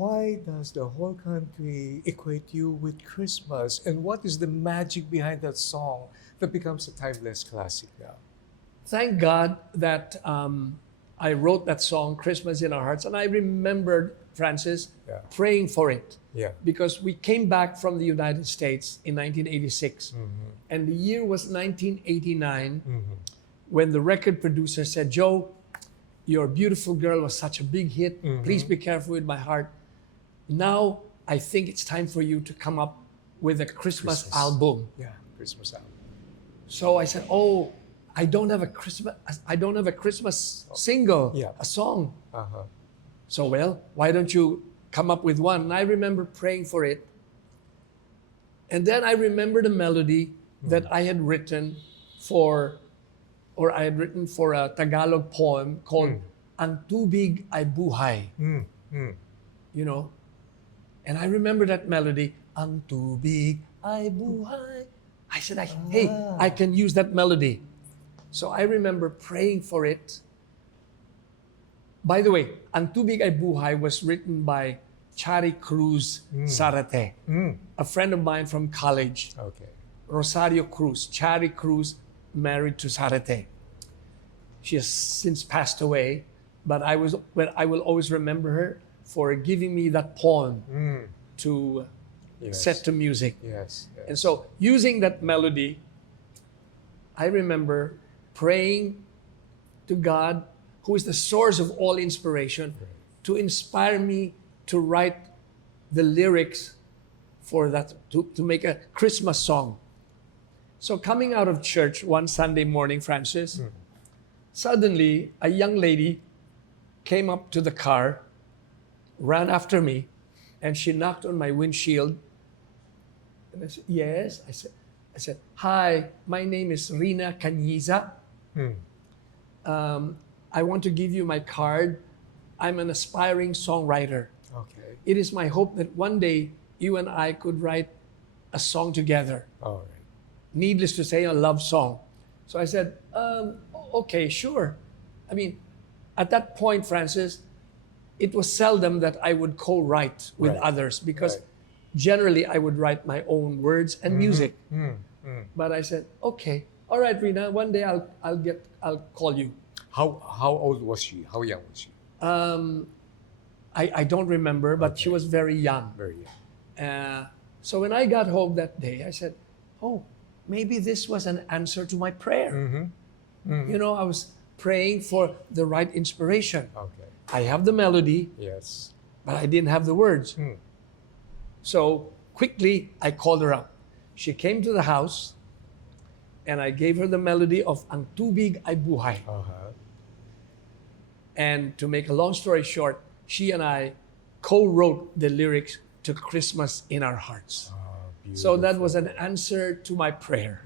why does the whole country equate you with Christmas? And what is the magic behind that song that becomes a timeless classic now? Thank God that I wrote that song, Christmas in Our Hearts, and I remembered, Francis, Yeah. praying for it. Yeah. Because we came back from the United States in 1986, and the year was 1989, when the record producer said, Joe, Your Beautiful Girl was such a big hit. Please be careful with my heart. Now, I think it's time for you to come up with a Christmas album. Yeah, Christmas album. So I said, oh, I don't have a Christmas single, Yeah. a song. Uh-huh. So, well, why don't you come up with one? And I remember praying for it. And then I remembered a melody that I had written for a Tagalog poem called Ang Tubig Ay Buhay. You know? And I remember that melody, Ang Tubig Ay Buhay. I said, hey, I can use that melody. So I remember praying for it. By the way, Ang Tubig Ay Buhay was written by Chari Cruz Zarate, a friend of mine from college. Okay. Rosario Cruz, Chari Cruz, married to Zarate. She has since passed away, but I will always remember her for giving me that poem to set to music. Yes. And so, using that melody, I remember praying to God, who is the source of all inspiration, to inspire me to write the lyrics for that, to make a Christmas song. So coming out of church one Sunday morning, Francis, suddenly a young lady came up to the car, ran after me, and she knocked on my windshield. And I said, yes. I said, hi, my name is Rina Canyiza. I want to give you my card. I'm an aspiring songwriter. Okay. It is my hope that one day you and I could write a song together. All right. Needless to say, a love song. So I said, okay, sure. I mean, at that point, Francis, it was seldom that I would co-write with others because generally I would write my own words and music. But I said, okay, all right, Rina, one day I'll call you. How old was she? How young was she? I don't remember, but she was very young. Very young. So when I got home that day, I said, oh, maybe this was an answer to my prayer. You know, I was praying for the right inspiration. Okay. I have the melody, Yes. but I didn't have the words. So quickly, I called her up. She came to the house, and I gave her the melody of Ang Tubig Ay Buhay. And to make a long story short, she and I co-wrote the lyrics to Christmas in Our Hearts. So that was an answer to my prayer.